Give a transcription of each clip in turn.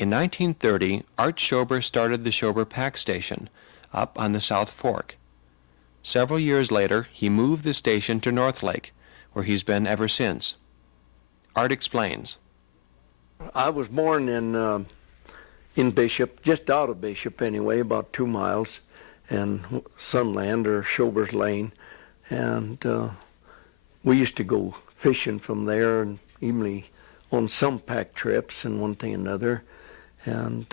In 1930, Art Schober started the Schober Pack Station up on the South Fork. Several years later, he moved the station to North Lake, where he's been ever since. Art explains. I was born in Bishop, just out of Bishop anyway, about 2 miles, and Sunland or Schober's Lane, and we used to go fishing from there, and even on some pack trips and one thing and another, and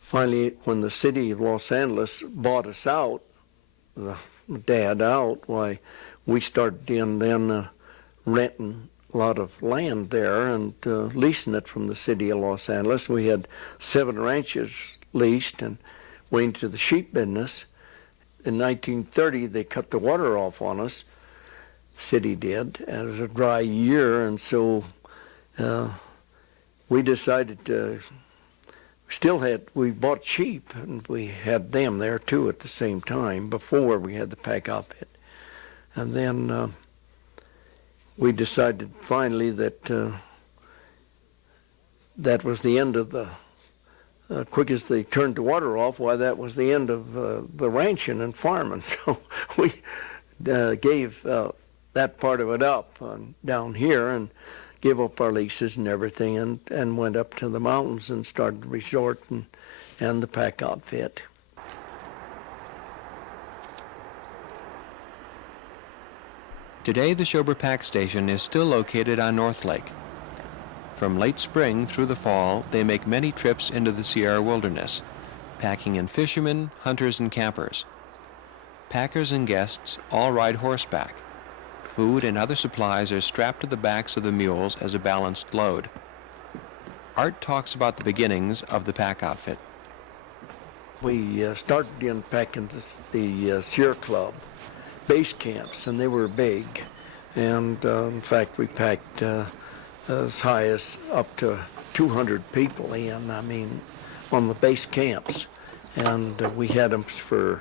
finally when the city of Los Angeles bought us out, Dad out, why we started then renting a lot of land there and leasing it from the city of Los Angeles. We had 7 ranches leased and went into the sheep business. In 1930, they cut the water off on us. The city did. And it was a dry year, and so we decided to. We bought sheep, and we had them there too at the same time before we had the pack outfit. And then we decided finally that that was the end of the, quick as they turned the water off, why that was the end of the ranching and farming. So we gave that part of it up down here and gave up our leases and everything and went up to the mountains and started the resort and the pack outfit. Today, the Schober Pack Station is still located on North Lake. From late spring through the fall, they make many trips into the Sierra wilderness, packing in fishermen, hunters, and campers. Packers and guests all ride horseback. Food and other supplies are strapped to the backs of the mules as a balanced load. Art talks about the beginnings of the pack outfit. We started in packing the Sierra Club base camps, and they were big. And in fact, we packed as high as up to 200 people in, on the base camps. And we had them for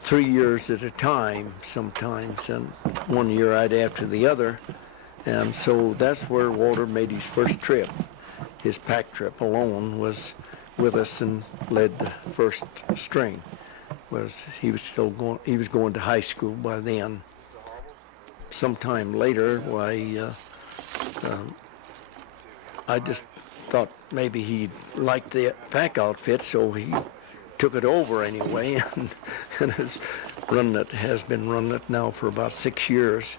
3 years at a time sometimes, and 1 year right after the other. And so that's where Walter made his first trip. His pack trip alone was with us and led the first string. He was going to high school by then. Sometime later, I just thought maybe he liked the pack outfit, so he took it over anyway, and has been running it now for about 6 years.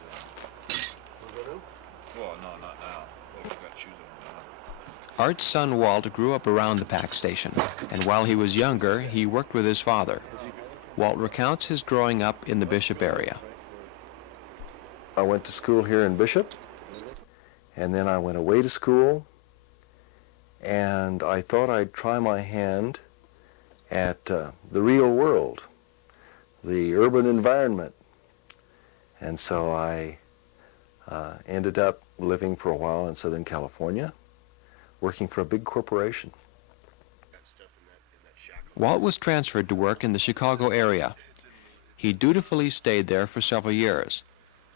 Art's son Walt grew up around the pack station, and while he was younger, he worked with his father. Walt recounts his growing up in the Bishop area. I went to school here in Bishop, and then I went away to school, and I thought I'd try my hand at the real world, the urban environment. And so I ended up living for a while in Southern California, working for a big corporation. Walt was transferred to work in the Chicago area. He dutifully stayed there for several years,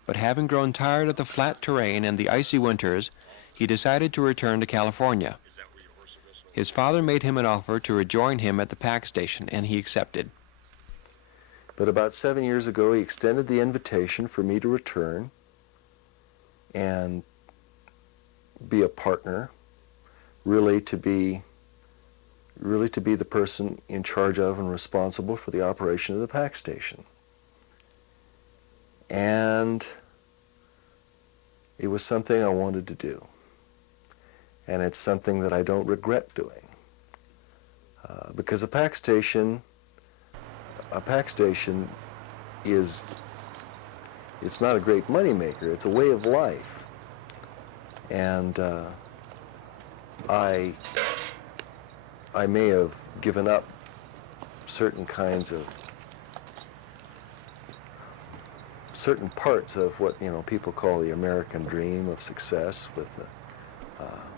but having grown tired of the flat terrain and the icy winters, he decided to return to California. His father made him an offer to rejoin him at the pack station, and he accepted. But about 7 years ago, he extended the invitation for me to return and be a partner, really to be the person in charge of and responsible for the operation of the pack station. And it was something I wanted to do. And it's something that I don't regret doing. Because a pack station is, it's not a great moneymaker, it's a way of life. And I may have given up certain parts of what people call the American dream of success, with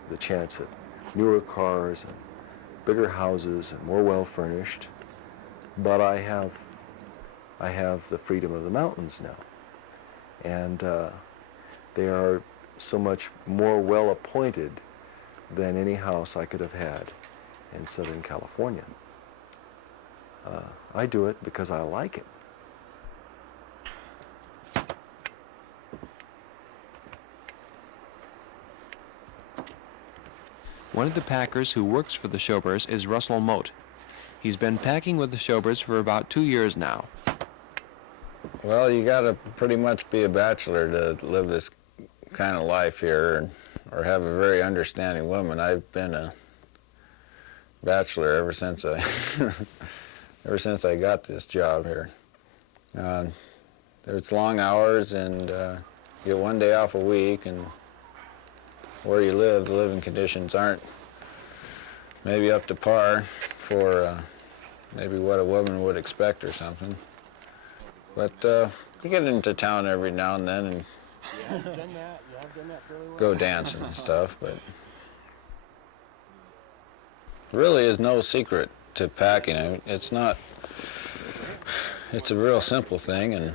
the chance at newer cars and bigger houses and more well-furnished. But I have the freedom of the mountains now, and they are so much more well appointed than any house I could have had in Southern California. I do it because I like it. One of the packers who works for the Schobers is Russell Mote. He's been packing with the Schobers for about 2 years now. Well, you got to pretty much be a bachelor to live this kind of life here, or have a very understanding woman. I've been a bachelor ever since I got this job here. It's long hours, and you get 1 day off a week, and where you live, the living conditions aren't maybe up to par for maybe what a woman would expect or something. But you get into town every now and then and go dancing and stuff, but there really is no secret to packing. I mean, it's a real simple thing, and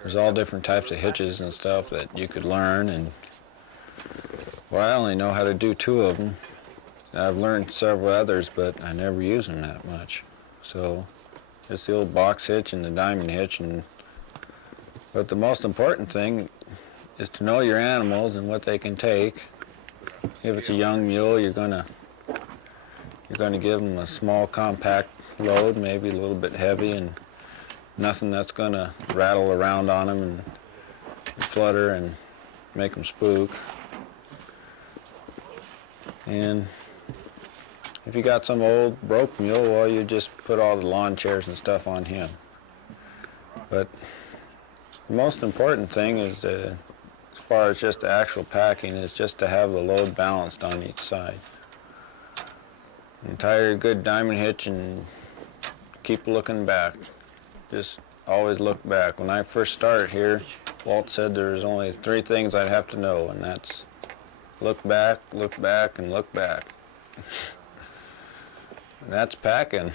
there's all different types of hitches and stuff that you could learn, and well, I only know how to do 2 of them. I've learned several others, but I never use them that much. So it's the old box hitch and the diamond hitch, but the most important thing is to know your animals and what they can take. If it's a young mule, you're gonna give them a small, compact load, maybe a little bit heavy, and nothing that's gonna rattle around on them and flutter and make them spook. And if you got some old broke mule, well, you just put all the lawn chairs and stuff on him. But the most important thing is, as far as just the actual packing, is just to have the load balanced on each side. And tie your good diamond hitch and keep looking back. Just always look back. When I first started here, Walt said there's only 3 things I'd have to know, and that's look back, and look back. And that's packing.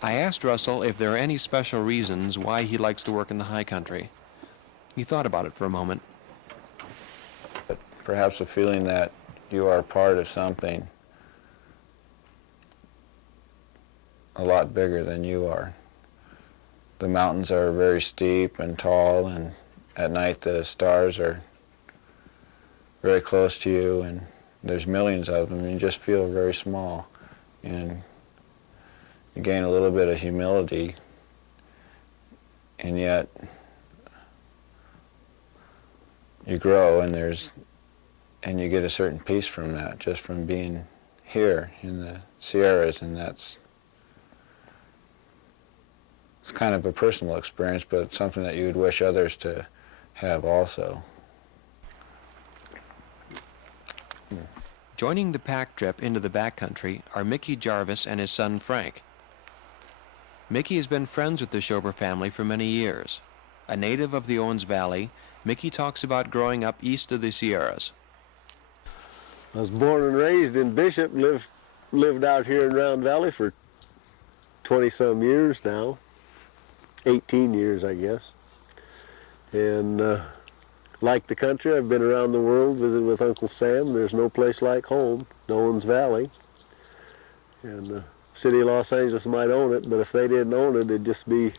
I asked Russell if there are any special reasons why he likes to work in the high country. He thought about it for a moment. Perhaps a feeling that you are part of something a lot bigger than you are. The mountains are very steep and tall, and at night the stars are very close to you, and there's millions of them, and you just feel very small. And you gain a little bit of humility, and yet you grow, and you get a certain peace from that, just from being here in the Sierras, and it's kind of a personal experience, but it's something that you would wish others to have also. Joining the pack trip into the backcountry are Mickey Jarvis and his son Frank. Mickey has been friends with the Schober family for many years. A native of the Owens Valley, Mickey talks about growing up east of the Sierras. I was born and raised in Bishop, lived out here in Round Valley for 20-some years now, 18 years I guess. And like the country, I've been around the world, visited with Uncle Sam. There's no place like home, Owens Valley. And the city of Los Angeles might own it, but if they didn't own it, it'd just be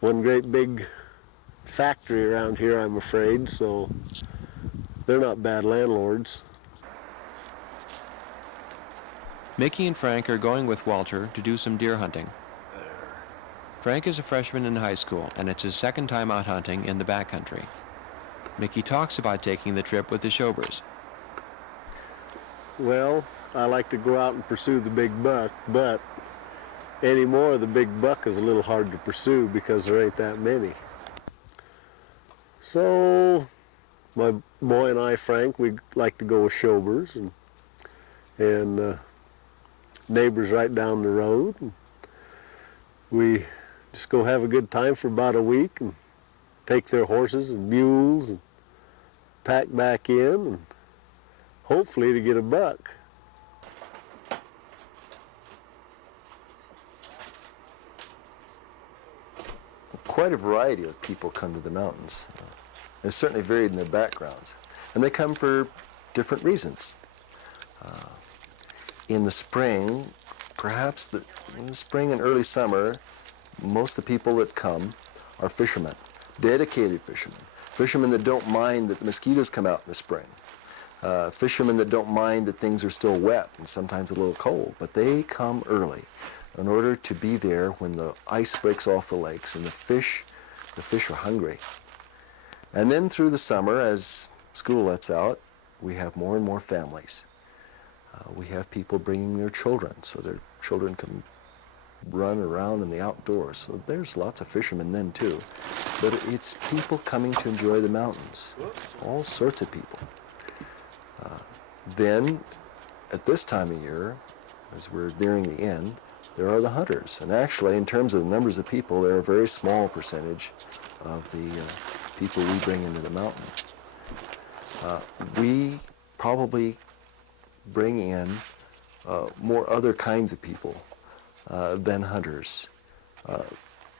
one great big factory around here, I'm afraid, so they're not bad landlords. Mickey and Frank are going with Walter to do some deer hunting. Frank is a freshman in high school, and it's his second time out hunting in the backcountry. Mickey talks about taking the trip with the Schobers. Well, I like to go out and pursue the big buck, but anymore the big buck is a little hard to pursue because there ain't that many. So my boy and I, Frank, we like to go with Schobers, and neighbors right down the road. And we just go have a good time for about a week and take their horses and mules and pack back in, and hopefully to get a buck. quite a variety of people come to the mountains. It's certainly varied in their backgrounds. And they come for different reasons. In the spring, perhaps in the spring and early summer, most of the people that come are fishermen, dedicated fishermen. Fishermen that don't mind that the mosquitoes come out in the spring. Fishermen that don't mind that things are still wet and sometimes a little cold, but they come early in order to be there when the ice breaks off the lakes and the fish are hungry. And then through the summer, as school lets out, we have more and more families. We have people bringing their children so their children can run around in the outdoors. So there's lots of fishermen then too. But it's people coming to enjoy the mountains, all sorts of people. Then, at this time of year, as we're nearing the end, there are the hunters. And actually, in terms of the numbers of people, they're a very small percentage of the people we bring into the mountain. We probably bring in more other kinds of people than hunters.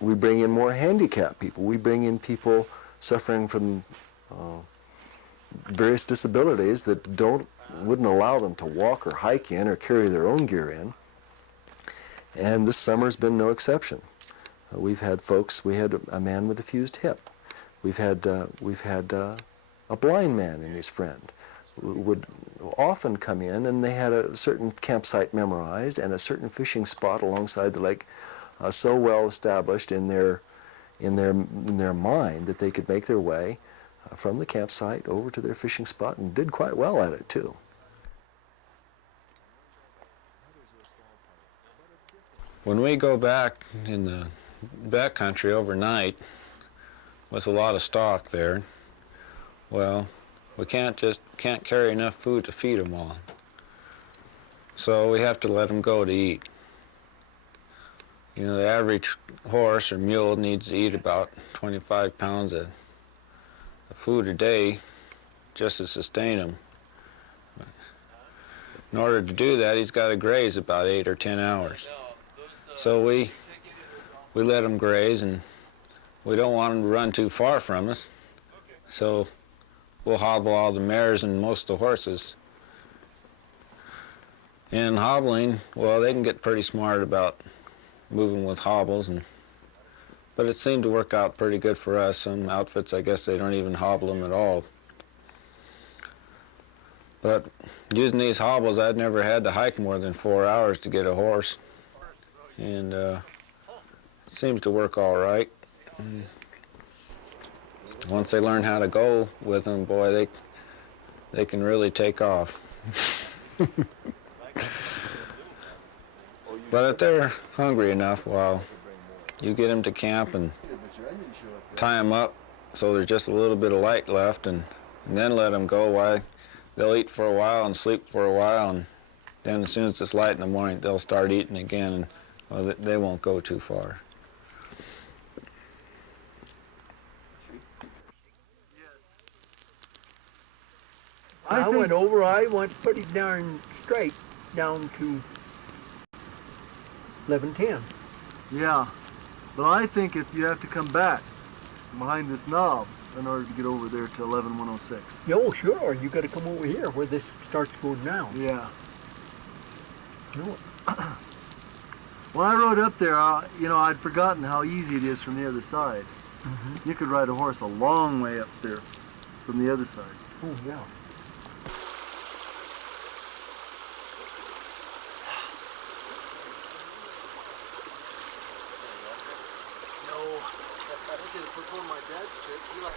We bring in more handicapped people. We bring in people suffering from various disabilities that wouldn't allow them to walk or hike in or carry their own gear in. And this summer's been no exception. We've had folks. We had a man with a fused hip. We've had a blind man and his friend would often come in, and they had a certain campsite memorized and a certain fishing spot alongside the lake so well established in their mind that they could make their way from the campsite over to their fishing spot, and did quite well at it too. When we go back in the backcountry overnight with a lot of stock there, well, we can't carry enough food to feed them all. So we have to let them go to eat. You know, the average horse or mule needs to eat about 25 pounds of food a day just to sustain him. In order to do that, he's got to graze about 8 or 10 hours. So we let them graze, and we don't want them to run too far from us. So we'll hobble all the mares and most of the horses. And hobbling, well, they can get pretty smart about moving with hobbles, but it seemed to work out pretty good for us. Some outfits, I guess, they don't even hobble them at all. But using these hobbles, I'd never had to hike more than 4 hours to get a horse. And it seems to work all right. Once they learn how to go with them, boy, they can really take off. But if they're hungry enough, well, you get them to camp and tie them up so there's just a little bit of light left, and then let them go. Why, they'll eat for a while and sleep for a while, and then as soon as it's light in the morning, they'll start eating again, and well, they won't go too far. I went pretty darn straight down to 1110. Yeah, but I think you have to come back behind this knob in order to get over there to 11106. Oh, sure. You got to come over here where this starts going down. Yeah. No. When I rode up there, I'd forgotten how easy it is from the other side. Mm-hmm. You could ride a horse a long way up there from the other side. Oh, yeah. Before my dad's trip, he liked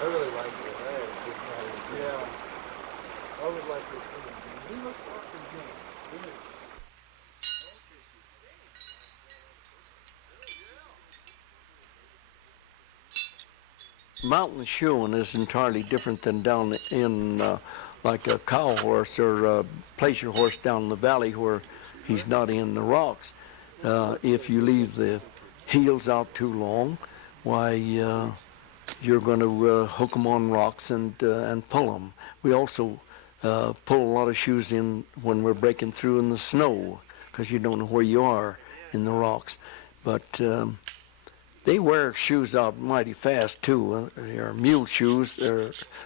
I really like it. Yeah. I would like to see him. He looks awfully good. Really. Mountain shoeing is entirely different than down in like a cow horse or a pleasure horse down in the valley where he's not in the rocks. If you leave the heels out too long, why you're going to hook them on rocks and pull them. We also pull a lot of shoes in when we're breaking through in the snow, because you don't know where you are in the rocks. But they wear shoes out mighty fast too. Their mule shoes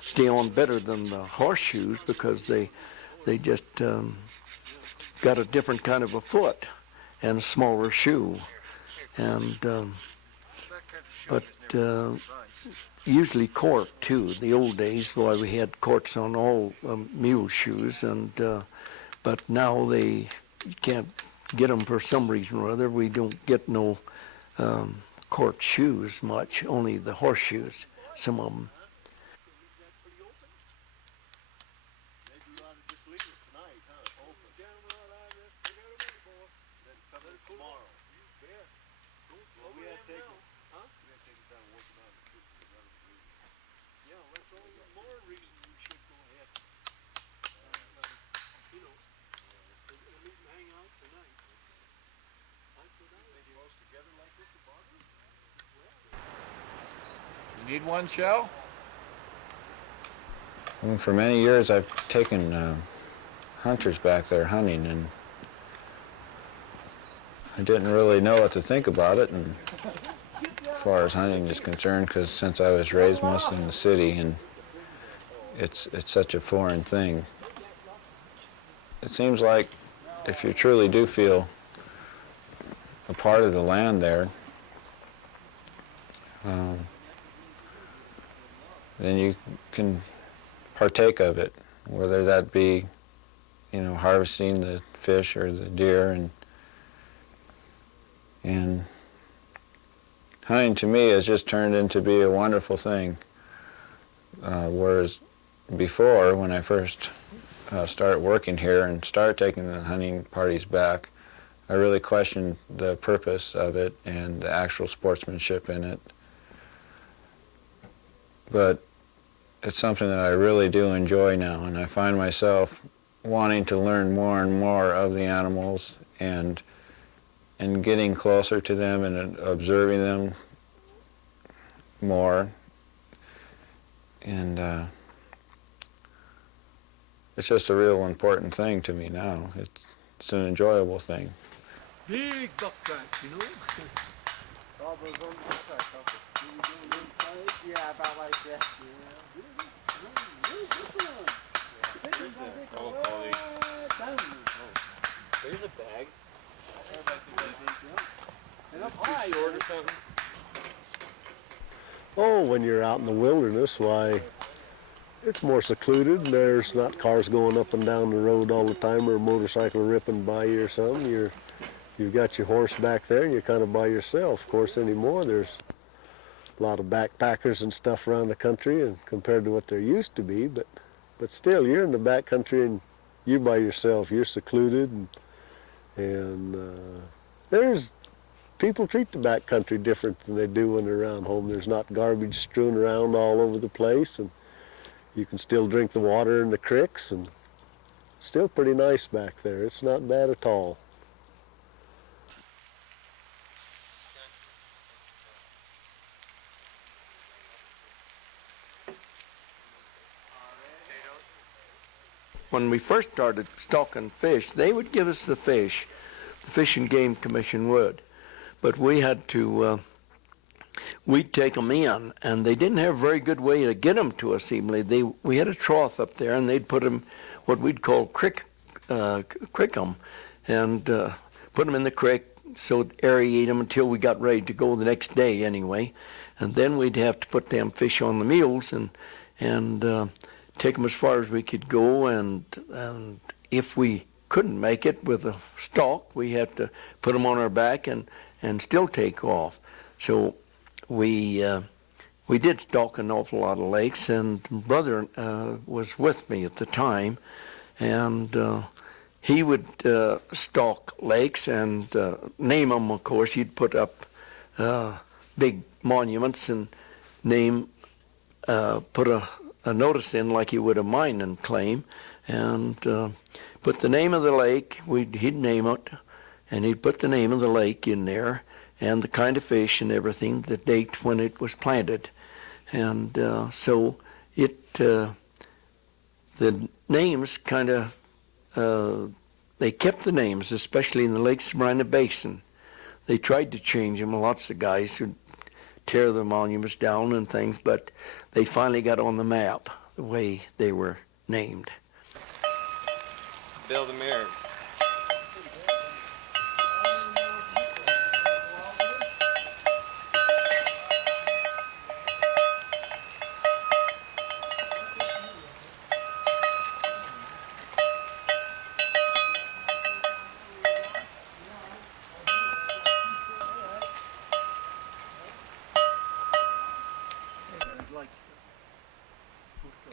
stay on better than the horse shoes because they just got a different kind of a foot and a smaller shoe. And but usually cork too. The old days, why we had corks on all mule shoes, and but now you can't get them for some reason or other. We don't get no cork shoes much, only the horseshoes, some of them. You need one, Shell? Well, for many years I've taken hunters back there hunting, and I didn't really know what to think about it, and as far as hunting is concerned, because since I was raised mostly in the city, and it's such a foreign thing. It seems like if you truly do feel a part of the land there, then you can partake of it, whether that be, harvesting the fish or the deer, and hunting to me has just turned into be a wonderful thing. Whereas before, when I first started working here and started taking the hunting parties back, I really questioned the purpose of it and the actual sportsmanship in it. But it's something that I really do enjoy now, and I find myself wanting to learn more and more of the animals and getting closer to them and observing them more. And it's just a real important thing to me now. It's an enjoyable thing. Big buck tracks, Yeah, about like that. There's a bag. And up high. Short or something? Oh, when you're out in the wilderness, why, it's more secluded. There's not cars going up and down the road all the time or a motorcycle ripping by you or something. You've got your horse back there and you're kind of by yourself. Of course, anymore, there's a lot of backpackers and stuff around the country, and compared to what there used to be, but still, you're in the back country and you're by yourself. You're secluded, and there's people treat the back country different than they do when they're around home. There's not garbage strewn around all over the place, and you can still drink the water in the creeks, and still pretty nice back there. It's not bad at all. When we first started stalking fish, they would give us the fish. The Fish and Game Commission would. But we had to, we'd take them in, and they didn't have a very good way to get them to us even. We had a trough up there, and they'd put them, what we'd call crick 'em, and put them in the creek, so aerate them until we got ready to go the next day anyway. And then we'd have to put them fish on the mules and take them as far as we could go, and if we couldn't make it with a stalk, we had to put them on our back and still take off. So we did stalk an awful lot of lakes, and brother was with me at the time, and he would stalk lakes and name them, of course. He'd put up big monuments and put a notice in like you would a mining claim, and put the name of the lake. He'd name it, and he'd put the name of the lake in there, and the kind of fish and everything, the date when it was planted. And so the names kind of, they kept the names, especially in the Lake Sabrina Basin. They tried to change them. Lots of guys would tear the monuments down and things, but they finally got on the map the way they were named. Bill the mirrors.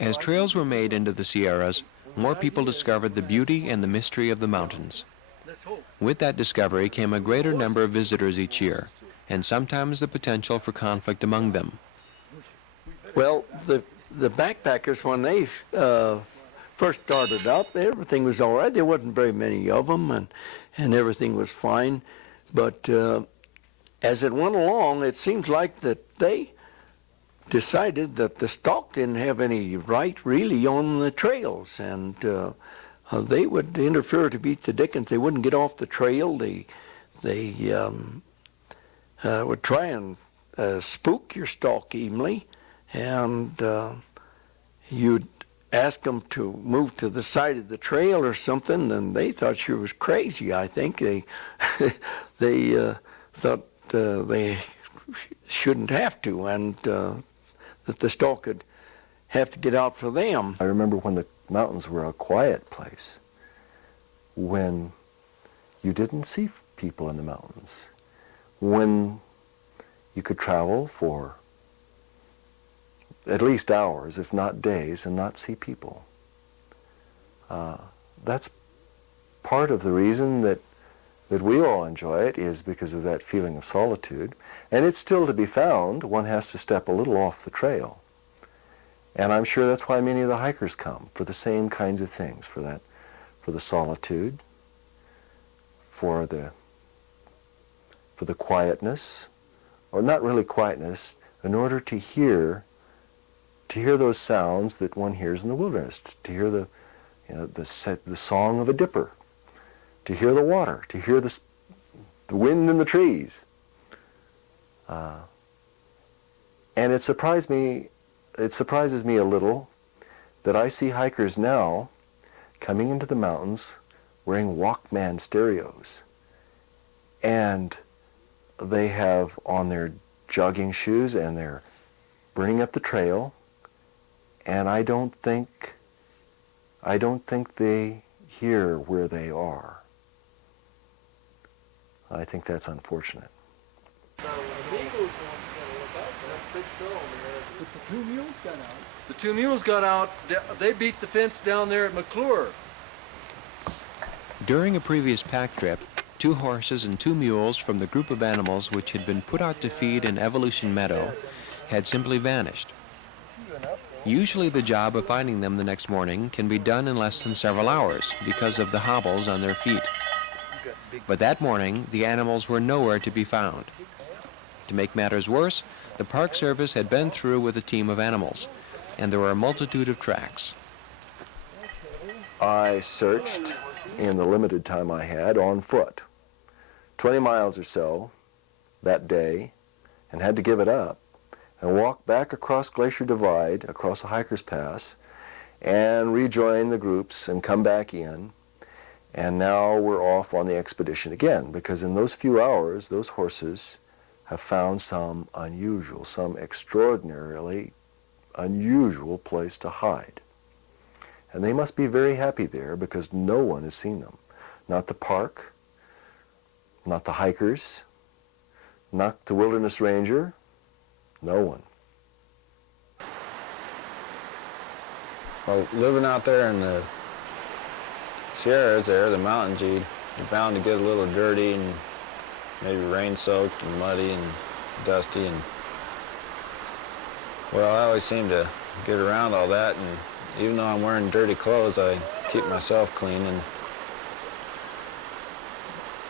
As trails were made into the Sierras, more people discovered the beauty and the mystery of the mountains. With that discovery came a greater number of visitors each year, and sometimes the potential for conflict among them. Well, the backpackers, when they first started up, everything was all right. There wasn't very many of them, and everything was fine. But as it went along, it seems like that they decided that the stock didn't have any right really on the trails, and they would interfere to beat the dickens. They wouldn't get off the trail. They would try and spook your stock evenly, and you'd ask them to move to the side of the trail or something, and they thought you was crazy. I think they thought they shouldn't have to, and that the stock would have to get out for them. I remember when the mountains were a quiet place, when you didn't see people in the mountains, when you could travel for at least hours, if not days, and not see people. That's part of the reason that we all enjoy it, is because of that feeling of solitude. And it's still to be found. One has to step a little off the trail. And I'm sure that's why many of the hikers come, for the same kinds of things, for the solitude, for the quietness, or not really quietness, in order to hear those sounds that one hears in the wilderness, to hear the song of a dipper, to hear the water, to hear the wind in the trees. And it surprises me a little that I see hikers now coming into the mountains wearing Walkman stereos. And they have on their jogging shoes, and they're burning up the trail, and I don't think they hear where they are. I think that's unfortunate. The two mules got out. They beat the fence down there at McClure. During a previous pack trip, 2 horses and 2 mules from the group of animals which had been put out to feed in Evolution Meadow had simply vanished. Usually the job of finding them the next morning can be done in less than several hours because of the hobbles on their feet. But that morning, the animals were nowhere to be found. To make matters worse, the Park Service had been through with a team of animals, and there were a multitude of tracks. I searched, in the limited time I had, on foot, 20 miles or so that day, and had to give it up, and walk back across Glacier Divide, across the Hiker's Pass, and rejoin the groups and come back in. And now we're off on the expedition again, because in those few hours, those horses have found some extraordinarily unusual place to hide. And they must be very happy there, because no one has seen them. Not the park, not the hikers, not the wilderness ranger, no one. Well, living out there in the Sierras there, the mountains, you're bound to get a little dirty and maybe rain-soaked and muddy and dusty. And well, I always seem to get around all that, and even though I'm wearing dirty clothes, I keep myself clean, and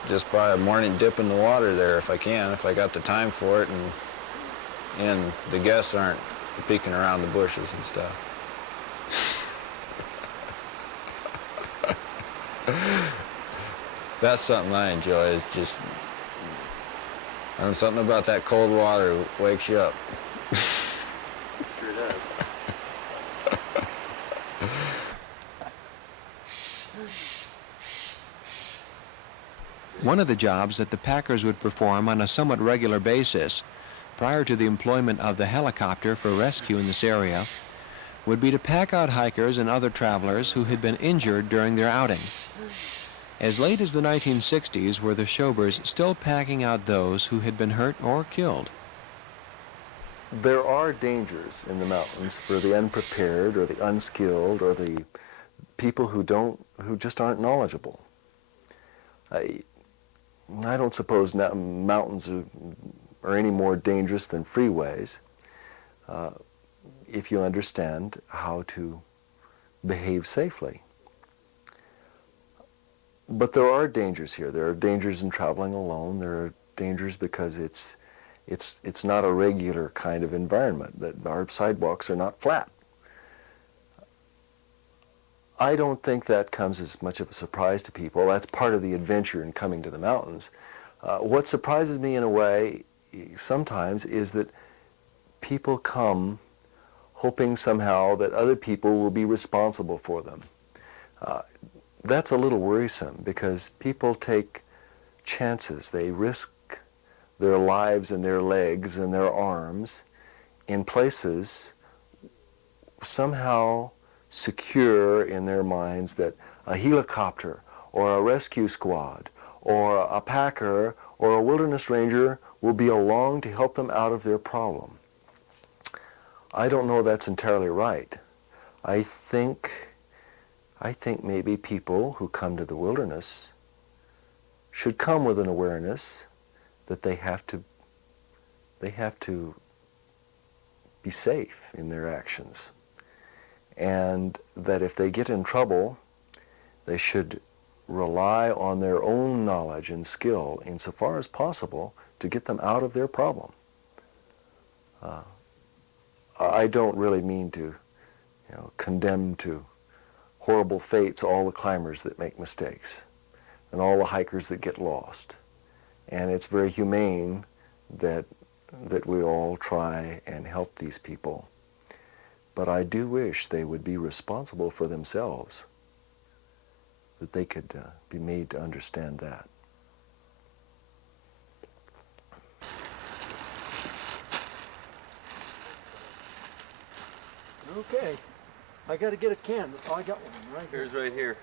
just by a morning dip in the water there if I can, if I got the time for it, and the guests aren't peeking around the bushes and stuff. That's something I enjoy, is just, something about that cold water wakes you up. Sure does. One of the jobs that the packers would perform on a somewhat regular basis, prior to the employment of the helicopter for rescue in this area, would be to pack out hikers and other travelers who had been injured during their outing. As late as the 1960s were the Schobers still packing out those who had been hurt or killed. There are dangers in the mountains for the unprepared or the unskilled or the people who just aren't knowledgeable. I don't suppose mountains are any more dangerous than freeways if you understand how to behave safely. But there are dangers here. There are dangers in traveling alone. There are dangers because it's not a regular kind of environment, that our sidewalks are not flat. I don't think that comes as much of a surprise to people. That's part of the adventure in coming to the mountains. What surprises me in a way sometimes is that people come hoping somehow that other people will be responsible for them. That's a little worrisome because people take chances. They risk their lives and their legs and their arms in places somehow secure in their minds that a helicopter or a rescue squad or a packer or a wilderness ranger will be along to help them out of their problem. I don't know that's entirely right. I think maybe people who come to the wilderness should come with an awareness that they have to be safe in their actions, and that if they get in trouble, they should rely on their own knowledge and skill insofar as possible to get them out of their problem. I don't really mean to, condemn to horrible fates all the climbers that make mistakes and all the hikers that get lost. And it's very humane that we all try and help these people. But I do wish they would be responsible for themselves, that they could be made to understand that. Okay, I got to get a can. Oh, I got one right here. Here's right here.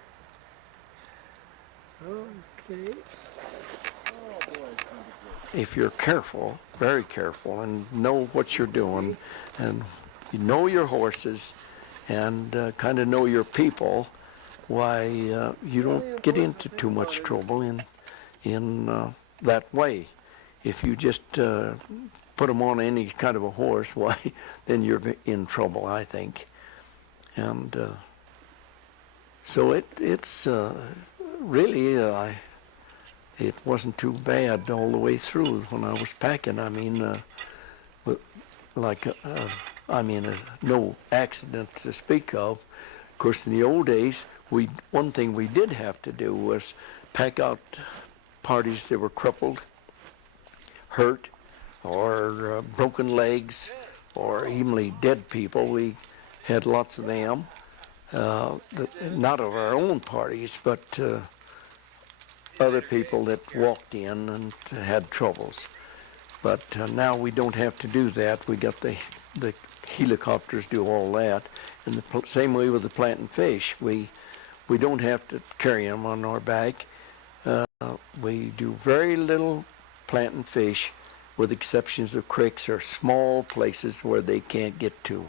Okay. If you're careful, very careful, and know what you're doing, and you know your horses, and kind of know your people, why you don't get into too much trouble in that way. If you just put them on any kind of a horse, why, then you're in trouble, I think. And so it's really, it wasn't too bad all the way through when I was packing. I mean, no accident to speak of. Of course, in the old days, one thing we did have to do was pack out parties that were crippled, hurt, or broken legs, or evenly dead people. We had lots of them, not of our own parties, but other people that walked in and had troubles. But now we don't have to do that. We got the helicopters do all that. And the same way with the planting fish. We don't have to carry them on our back. We do very little planting fish, with exceptions of creeks or small places where they can't get to.